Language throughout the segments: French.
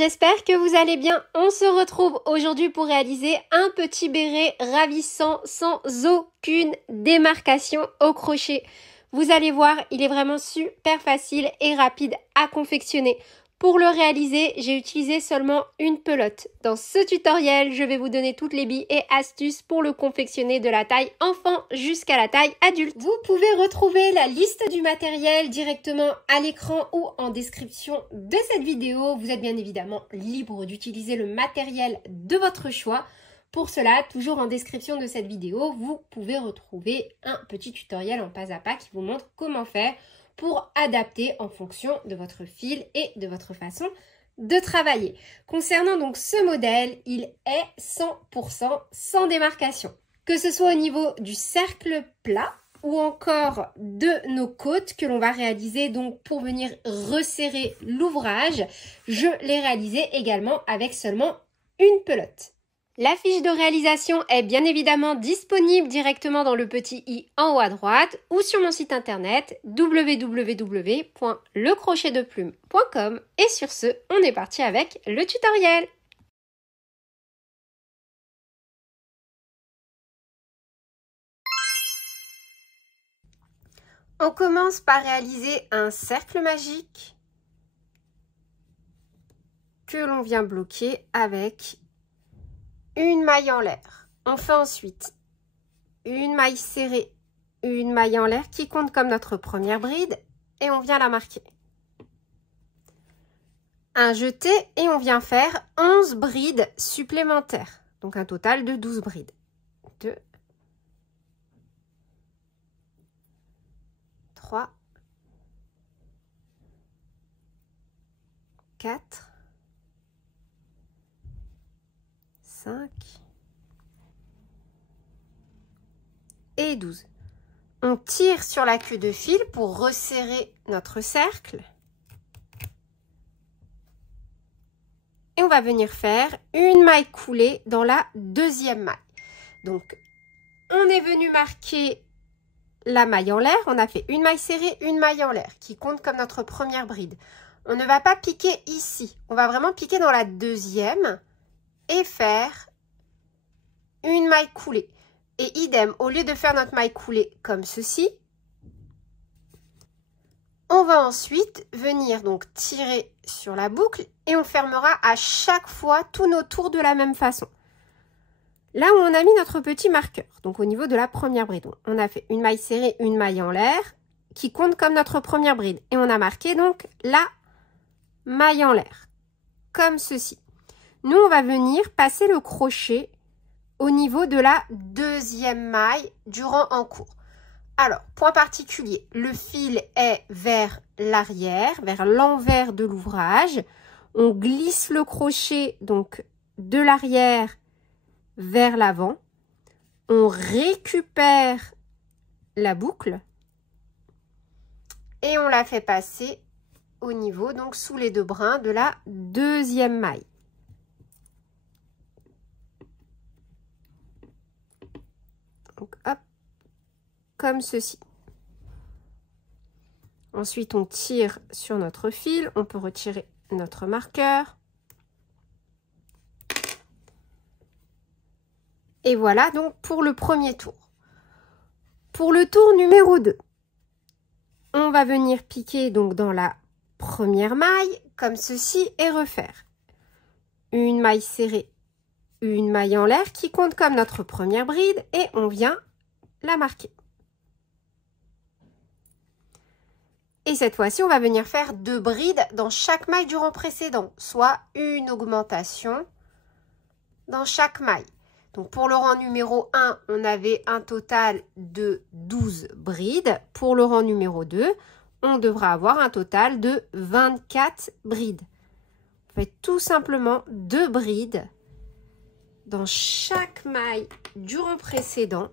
j'espère que vous allez bien. On se retrouve aujourd'hui pour réaliser un petit béret ravissant sans aucune démarcation au crochet. Vous allez voir, il est vraiment super facile et rapide à confectionner. Pour le réaliser, j'ai utilisé seulement une pelote. Dans ce tutoriel, je vais vous donner toutes les billes et astuces pour le confectionner de la taille enfant jusqu'à la taille adulte. Vous pouvez retrouver la liste du matériel directement à l'écran ou en description de cette vidéo. Vous êtes bien évidemment libre d'utiliser le matériel de votre choix. Pour cela, toujours en description de cette vidéo, vous pouvez retrouver un petit tutoriel en pas à pas qui vous montre comment faire pour adapter en fonction de votre fil et de votre façon de travailler. Concernant donc ce modèle, il est 100% sans démarcation. Que ce soit au niveau du cercle plat ou encore de nos côtes que l'on va réaliser donc pour venir resserrer l'ouvrage, je l'ai réalisé également avec seulement une pelote. La fiche de réalisation est bien évidemment disponible directement dans le petit i en haut à droite ou sur mon site internet www.lecrochetdeplume.com. Et sur ce, on est parti avec le tutoriel. On commence par réaliser un cercle magique que l'on vient bloquer avec une maille en l'air. On fait ensuite une maille serrée, une maille en l'air qui compte comme notre première bride et on vient la marquer. Un jeté et on vient faire 11 brides supplémentaires. Donc un total de 12 brides. 2, 3, 4, 5 et 12. On tire sur la queue de fil pour resserrer notre cercle. Et on va venir faire une maille coulée dans la deuxième maille. Donc, on est venu marquer la maille en l'air. On a fait une maille serrée, une maille en l'air qui compte comme notre première bride. On ne va pas piquer ici. On va vraiment piquer dans la deuxième et faire une maille coulée. Et idem, au lieu de faire notre maille coulée comme ceci, on va ensuite venir donc tirer sur la boucle et on fermera à chaque fois tous nos tours de la même façon. Là où on a mis notre petit marqueur, donc au niveau de la première bride, on a fait une maille serrée, une maille en l'air qui compte comme notre première bride. Et on a marqué donc la maille en l'air, comme ceci. Nous, on va venir passer le crochet au niveau de la deuxième maille du rang en cours. Alors, point particulier, le fil est vers l'arrière, vers l'envers de l'ouvrage. On glisse le crochet donc de l'arrière vers l'avant. On récupère la boucle et on la fait passer au niveau, donc sous les deux brins de la deuxième maille. Donc, hop, comme ceci. Ensuite, on tire sur notre fil. On peut retirer notre marqueur. Et voilà donc pour le premier tour. Pour le tour numéro 2, on va venir piquer donc dans la première maille, comme ceci, et refaire une maille serrée, une maille en l'air qui compte comme notre première bride et on vient la marquer. Et cette fois-ci, on va venir faire 2 brides dans chaque maille du rang précédent, soit une augmentation dans chaque maille. Donc pour le rang numéro 1, on avait un total de 12 brides. Pour le rang numéro 2, on devra avoir un total de 24 brides. On fait tout simplement 2 brides dans chaque maille du rang précédent.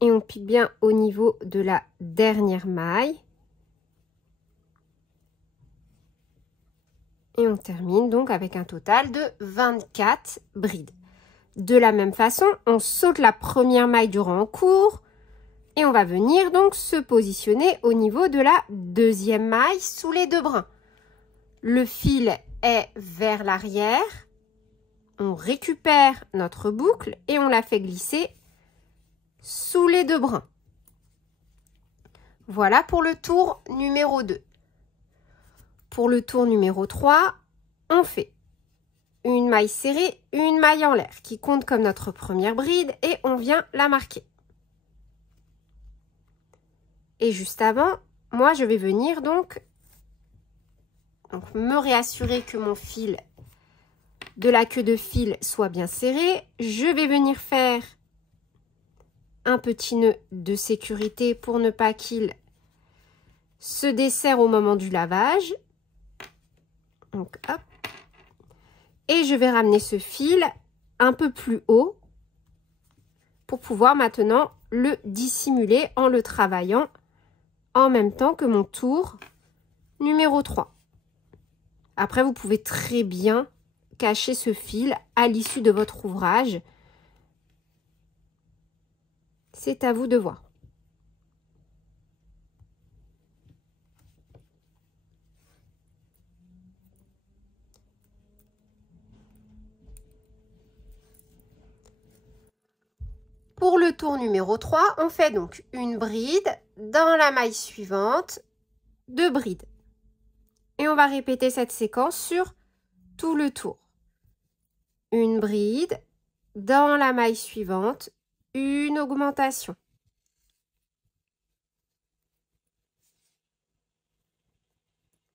Et on pique bien au niveau de la dernière maille. Et on termine donc avec un total de 24 brides. De la même façon, on saute la première maille du rang en cours, Et on va venir donc se positionner au niveau de la deuxième maille sous les deux brins. Le fil est vers l'arrière. On récupère notre boucle et on la fait glisser sous les deux brins. Voilà pour le tour numéro 2. Pour le tour numéro 3, on fait une maille serrée, une maille en l'air qui compte comme notre première bride et on vient la marquer. Et juste avant, moi je vais venir donc me réassurer que mon fil de la queue de fil soit bien serré. Je vais venir faire un petit nœud de sécurité pour ne pas qu'il se desserre au moment du lavage. Donc hop. Et je vais ramener ce fil un peu plus haut pour pouvoir maintenant le dissimuler en le travaillant en même temps que mon tour numéro 3. Après, vous pouvez très bien cacher ce fil à l'issue de votre ouvrage. C'est à vous de voir. Pour le tour numéro 3, on fait donc une bride dans la maille suivante, 2 brides. Et on va répéter cette séquence sur tout le tour. Une bride dans la maille suivante, une augmentation.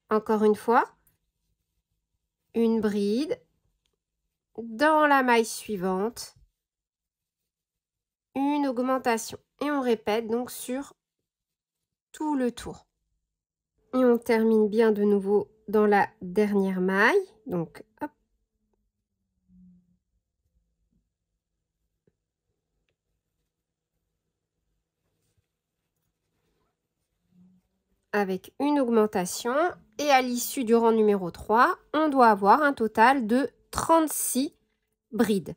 Encore une fois, une bride dans la maille suivante, une augmentation. Et on répète donc sur tout le tour. Et on termine bien de nouveau dans la dernière maille. Donc, hop. Avec une augmentation. Et à l'issue du rang numéro 3, on doit avoir un total de 36 brides.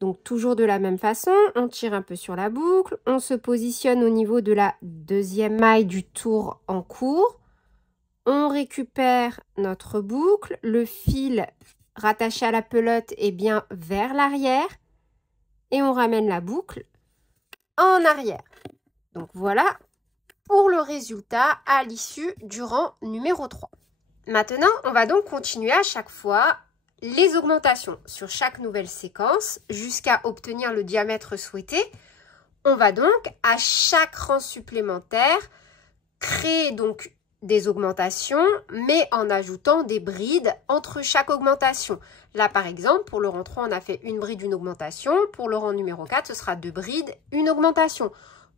Donc, toujours de la même façon, on tire un peu sur la boucle. On se positionne au niveau de la deuxième maille du tour en cours. On récupère notre boucle. Le fil rattaché à la pelote est bien vers l'arrière. Et on ramène la boucle en arrière. Donc, voilà pour le résultat à l'issue du rang numéro 3. Maintenant, on va donc continuer à chaque fois les augmentations sur chaque nouvelle séquence jusqu'à obtenir le diamètre souhaité. On va donc à chaque rang supplémentaire créer donc des augmentations mais en ajoutant des brides entre chaque augmentation. Là par exemple pour le rang 3 on a fait une bride, une augmentation. Pour le rang numéro 4 ce sera 2 brides, une augmentation.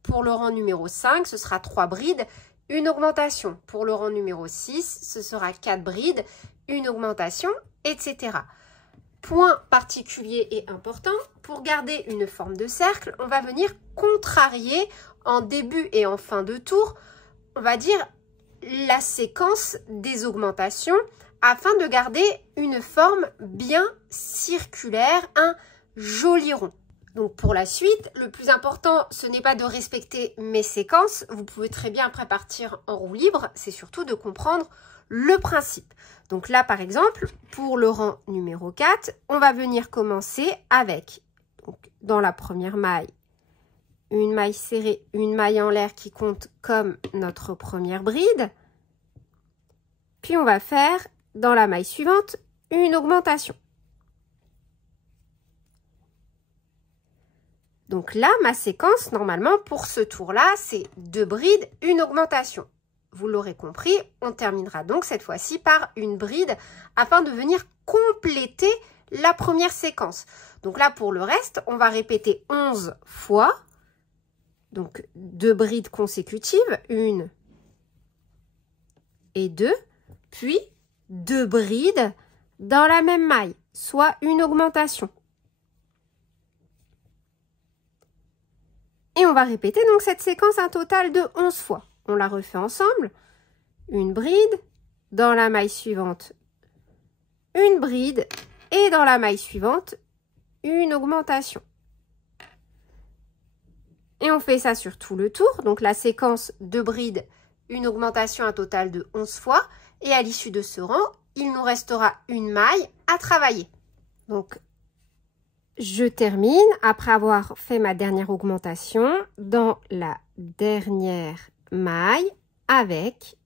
Pour le rang numéro 5 ce sera 3 brides, une augmentation. Pour le rang numéro 6 ce sera 4 brides, une augmentation, etc. Point particulier et important, pour garder une forme de cercle, on va venir contrarier en début et en fin de tour, on va dire la séquence des augmentations afin de garder une forme bien circulaire, un joli rond. Donc pour la suite, le plus important, ce n'est pas de respecter mes séquences. Vous pouvez très bien après partir en roue libre, c'est surtout de comprendre le principe. Donc là, par exemple, pour le rang numéro 4, on va venir commencer avec, donc, dans la première maille, une maille serrée, une maille en l'air qui compte comme notre première bride. Puis on va faire, dans la maille suivante, une augmentation. Donc là, ma séquence, normalement, pour ce tour-là, c'est 2 brides, une augmentation. Vous l'aurez compris, on terminera donc cette fois-ci par une bride afin de venir compléter la première séquence. Donc là, pour le reste, on va répéter 11 fois. Donc 2 brides consécutives, 1 et 2, puis 2 brides dans la même maille, soit une augmentation. Et on va répéter donc cette séquence un total de 11 fois. On la refait ensemble. Une bride, dans la maille suivante, une bride, et dans la maille suivante, une augmentation. Et on fait ça sur tout le tour. Donc la séquence 2 brides, une augmentation, un total de 11 fois. Et à l'issue de ce rang, il nous restera une maille à travailler. Donc je termine après avoir fait ma dernière augmentation dans la dernière maille avec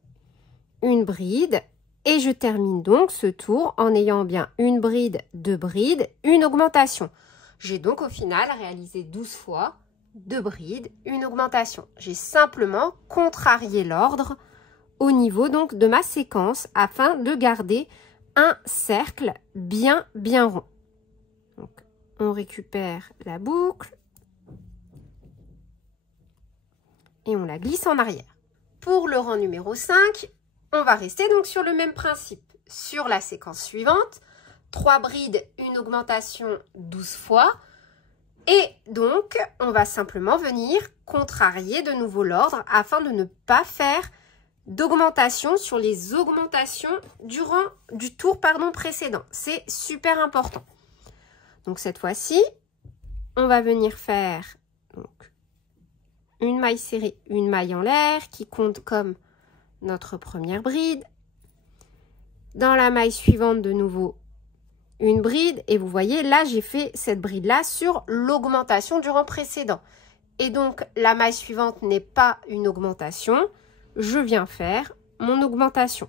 une bride. Et je termine donc ce tour en ayant bien une bride, 2 brides, une augmentation. J'ai donc au final réalisé 12 fois 2 brides, une augmentation. J'ai simplement contrarié l'ordre au niveau donc de ma séquence afin de garder un cercle bien rond. Donc, on récupère la boucle et on la glisse en arrière. Pour le rang numéro 5, on va rester donc sur le même principe. Sur la séquence suivante, 3 brides, une augmentation 12 fois. Et donc, on va simplement venir contrarier de nouveau l'ordre afin de ne pas faire d'augmentation sur les augmentations du tour précédent. C'est super important. Donc, cette fois-ci, on va venir faire donc, une maille serrée, une maille en l'air qui compte comme notre première bride. Dans la maille suivante, de nouveau, une bride. Et vous voyez, là, j'ai fait cette bride-là sur l'augmentation du rang précédent. Et donc, la maille suivante n'est pas une augmentation. Je viens faire mon augmentation.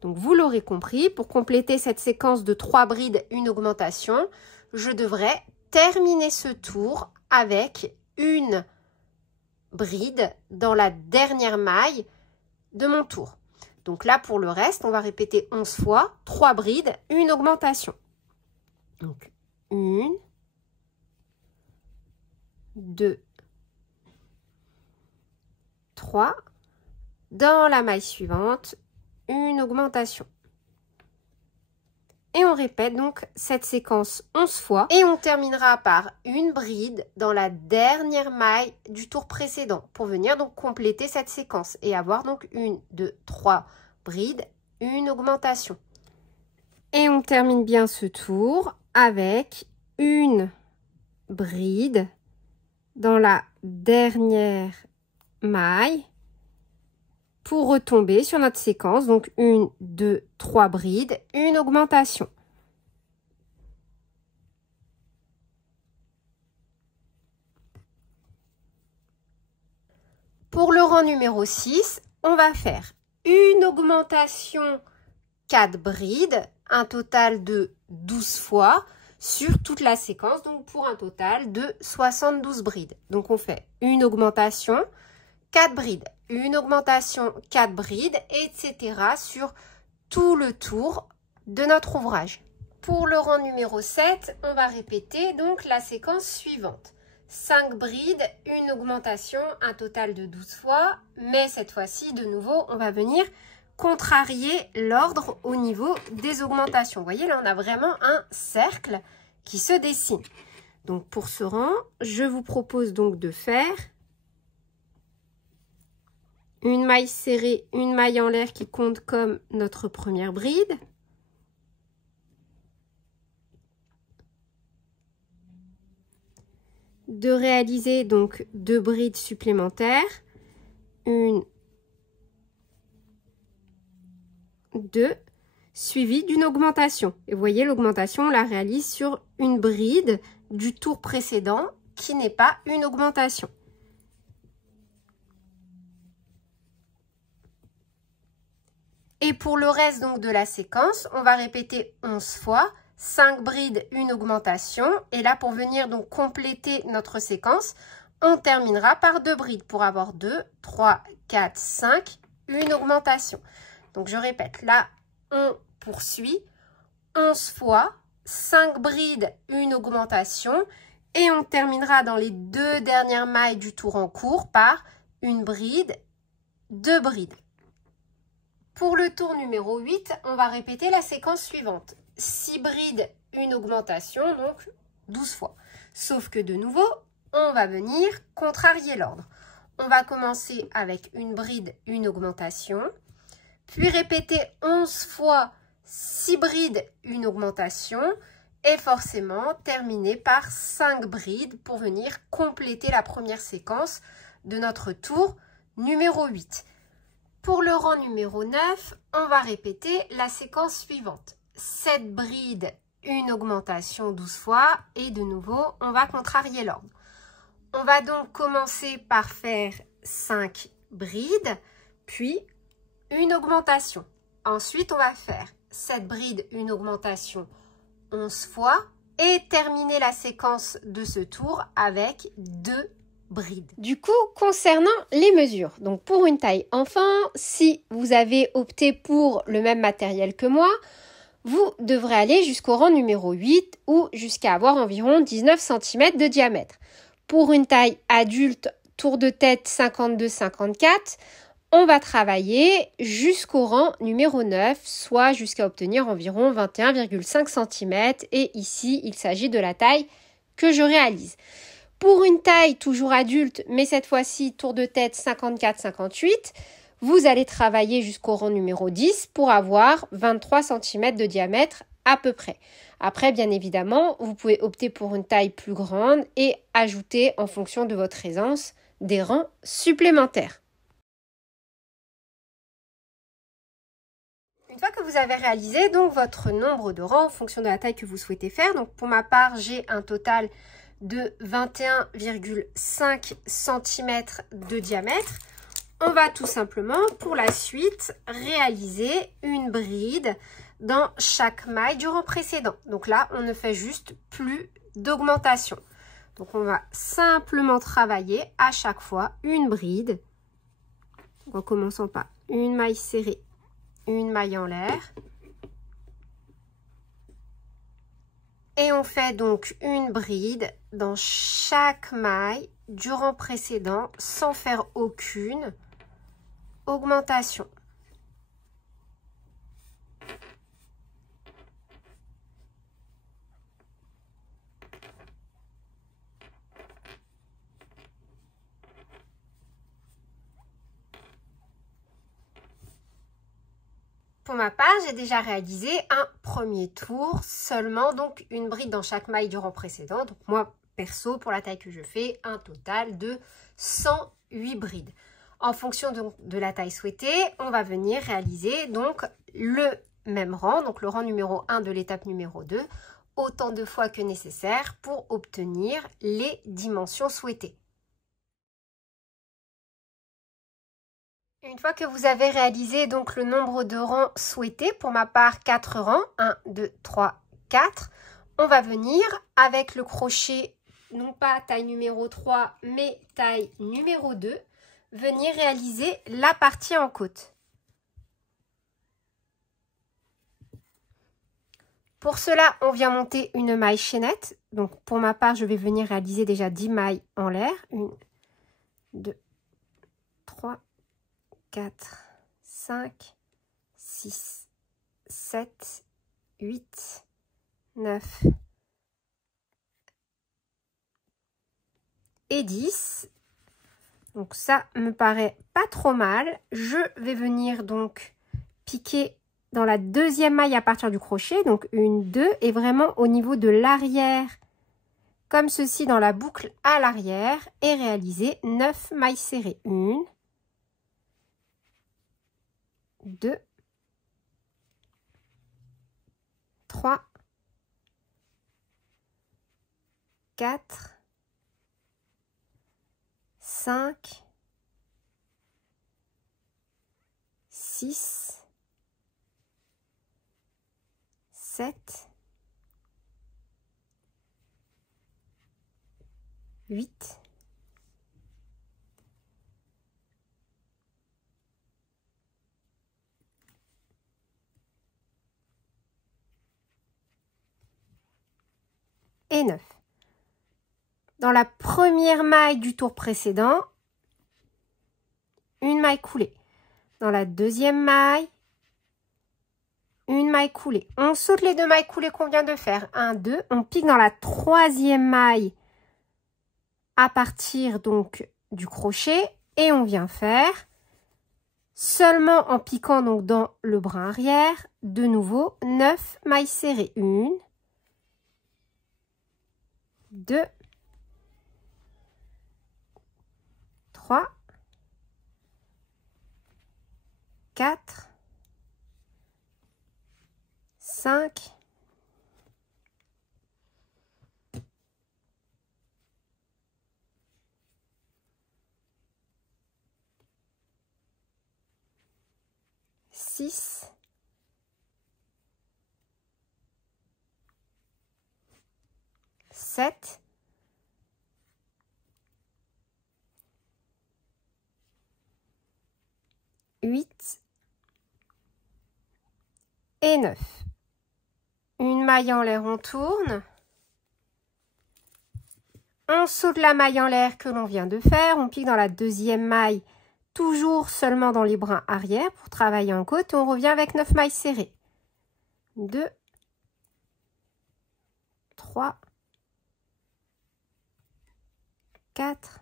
Donc, vous l'aurez compris, pour compléter cette séquence de 3 brides, une augmentation, je devrais terminer ce tour avec une bride dans la dernière maille de mon tour. Donc là, pour le reste, on va répéter 11 fois, 3 brides, une augmentation. Donc, 1, 2, 3. Dans la maille suivante, une augmentation. Et on répète donc cette séquence 11 fois. Et on terminera par une bride dans la dernière maille du tour précédent pour venir donc compléter cette séquence et avoir donc 1, 2, 3 brides, une augmentation. Et on termine bien ce tour avec une bride dans la dernière maille pour retomber sur notre séquence. Donc 1, 2, 3 brides, une augmentation. Pour le rang numéro 6, on va faire une augmentation 4 brides, un total de 12 fois sur toute la séquence, donc pour un total de 72 brides. Donc on fait une augmentation, 4 brides, une augmentation, 4 brides, etc. sur tout le tour de notre ouvrage. Pour le rang numéro 7, on va répéter donc la séquence suivante. 5 brides, une augmentation, un total de 12 fois, mais cette fois-ci, de nouveau, on va venir contrarier l'ordre au niveau des augmentations. Vous voyez, là, on a vraiment un cercle qui se dessine. Donc, pour ce rang, je vous propose donc de faire une maille serrée, une maille en l'air qui compte comme notre première bride. De réaliser donc 2 brides supplémentaires. 1, 2, suivi d'une augmentation. Et vous voyez, l'augmentation, on la réalise sur une bride du tour précédent qui n'est pas une augmentation. Et pour le reste donc de la séquence, on va répéter 11 fois, 5 brides, une augmentation. Et là, pour venir donc compléter notre séquence, on terminera par 2 brides pour avoir 2, 3, 4, 5, une augmentation. Donc, je répète, là, on poursuit 11 fois, 5 brides, une augmentation. Et on terminera dans les 2 dernières mailles du tour en cours par une bride, 2 brides. Pour le tour numéro 8, on va répéter la séquence suivante. 6 brides, une augmentation, donc 12 fois. Sauf que de nouveau, on va venir contrarier l'ordre. On va commencer avec une bride, une augmentation, puis répéter 11 fois 6 brides, une augmentation, et forcément terminer par 5 brides pour venir compléter la première séquence de notre tour numéro 8. Pour le rang numéro 9, on va répéter la séquence suivante. 7 brides, une augmentation 12 fois et de nouveau, on va contrarier l'ordre. On va donc commencer par faire 5 brides, puis une augmentation. Ensuite, on va faire 7 brides, une augmentation 11 fois et terminer la séquence de ce tour avec 2 brides. Du coup, concernant les mesures, donc pour une taille enfant, si vous avez opté pour le même matériel que moi, vous devrez aller jusqu'au rang numéro 8 ou jusqu'à avoir environ 19 cm de diamètre. Pour une taille adulte, tour de tête 52-54, on va travailler jusqu'au rang numéro 9, soit jusqu'à obtenir environ 21,5 cm. Et ici, il s'agit de la taille que je réalise. Pour une taille toujours adulte, mais cette fois-ci tour de tête 54-58, vous allez travailler jusqu'au rang numéro 10 pour avoir 23 cm de diamètre à peu près. Après, bien évidemment, vous pouvez opter pour une taille plus grande et ajouter en fonction de votre aisance des rangs supplémentaires. Une fois que vous avez réalisé donc votre nombre de rangs en fonction de la taille que vous souhaitez faire, donc pour ma part, j'ai un total de 21,5 cm de diamètre. On va tout simplement, pour la suite, réaliser une bride dans chaque maille du rang précédent. Donc là, on ne fait juste plus d'augmentation. Donc on va simplement travailler à chaque fois une bride. En commençant par une maille serrée, une maille en l'air. Et on fait donc une bride dans chaque maille du rang précédent sans faire aucune augmentation. Pour ma part, j'ai déjà réalisé un premier tour, seulement donc une bride dans chaque maille du rang précédent. Donc moi, perso, pour la taille que je fais, un total de 108 brides. En fonction de la taille souhaitée, on va venir réaliser donc le même rang, donc le rang numéro 1 de l'étape numéro 2, autant de fois que nécessaire pour obtenir les dimensions souhaitées. Une fois que vous avez réalisé donc le nombre de rangs souhaités, pour ma part 4 rangs, 1, 2, 3, 4, on va venir avec le crochet, non pas taille numéro 3, mais taille numéro 2, venir réaliser la partie en côte. Pour cela, on vient monter une maille chaînette. Donc pour ma part, je vais venir réaliser déjà 10 mailles en l'air. 1, 2, 3, 4, 5, 6, 7, 8, 9 et 10. Donc ça me paraît pas trop mal. Je vais venir donc piquer dans la deuxième maille à partir du crochet. Donc 1, 2 et vraiment au niveau de l'arrière, comme ceci dans la boucle à l'arrière, et réaliser 9 mailles serrées. 1, 2, 3, 4, 5, 6, 7, 8, et 9. Dans la première maille du tour précédent, une maille coulée. Dans la deuxième maille, une maille coulée. On saute les 2 mailles coulées qu'on vient de faire. 1, 2. On pique dans la troisième maille à partir donc du crochet et on vient faire seulement en piquant donc dans le brin arrière, de nouveau 9 mailles serrées. 1, 2, 3, 4, 5, 6, 7, 8 et 9. Une maille en l'air, on tourne. On saute la maille en l'air que l'on vient de faire. On pique dans la deuxième maille, toujours seulement dans les brins arrière pour travailler en côte. On revient avec 9 mailles serrées. 2, 3, 4,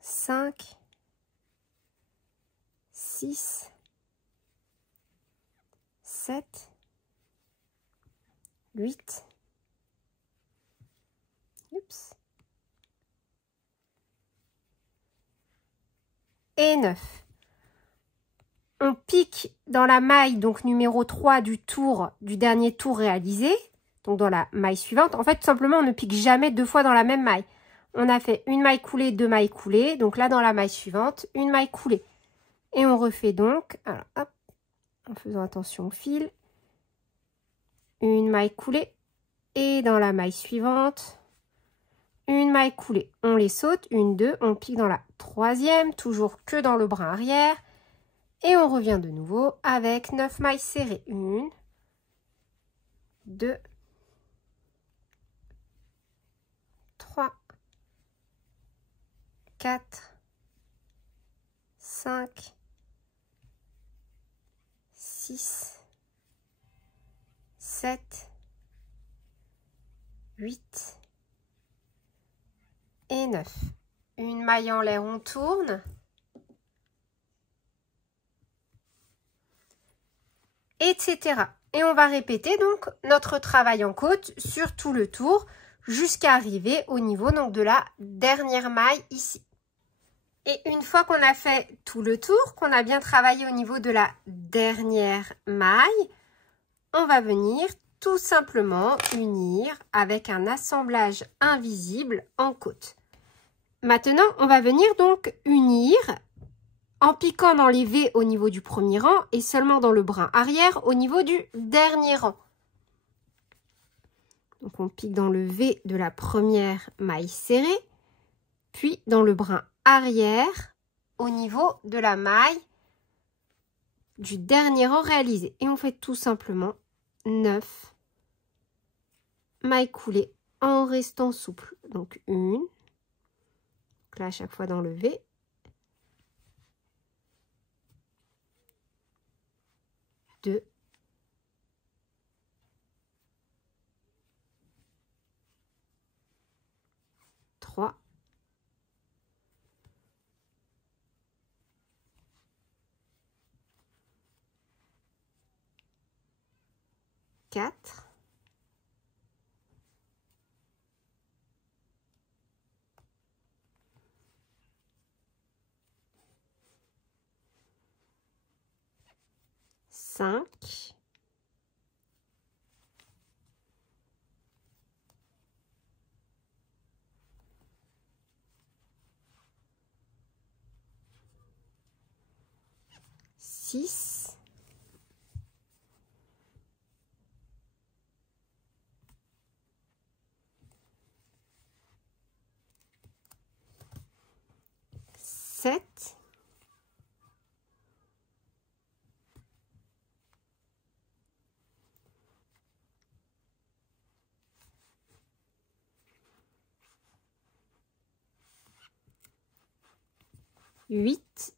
5, 6, 7, 8, oups, et 9. On pique dans la maille donc numéro 3 du dernier tour réalisé, donc dans la maille suivante. En fait, tout simplement, on ne pique jamais 2 fois dans la même maille. On a fait une maille coulée, 2 mailles coulées. Donc là, dans la maille suivante, une maille coulée. Et on refait donc, alors, hop, en faisant attention au fil, une maille coulée. Et dans la maille suivante, une maille coulée. On les saute, 1, 2, on pique dans la troisième, toujours que dans le brin arrière. Et on revient de nouveau avec 9 mailles serrées. 1, 2, 3, 4, 5, 6, 7, 8 et 9. Une maille en l'air, on tourne. Etc. Et on va répéter donc notre travail en côte sur tout le tour jusqu'à arriver au niveau donc de la dernière maille ici. Et une fois qu'on a fait tout le tour, qu'on a bien travaillé au niveau de la dernière maille, on va venir tout simplement unir avec un assemblage invisible en côte. Maintenant, on va venir donc unir en piquant dans les V au niveau du premier rang et seulement dans le brin arrière au niveau du dernier rang. Donc on pique dans le V de la première maille serrée, puis dans le brin arrière au niveau de la maille du dernier rang réalisé. Et on fait tout simplement 9 mailles coulées en restant souple. Donc une, donc là à chaque fois dans le V. 2, 3, 4, 5, 6, 7, 8,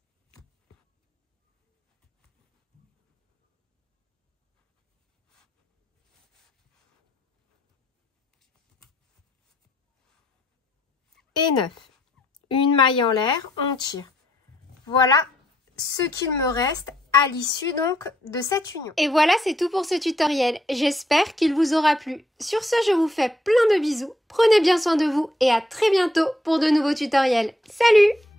9. Une maille en l'air, on tire. Voilà ce qu'il me reste à l'issue donc de cette union. Et voilà, c'est tout pour ce tutoriel. J'espère qu'il vous aura plu. Sur ce, je vous fais plein de bisous. Prenez bien soin de vous et à très bientôt pour de nouveaux tutoriels. Salut!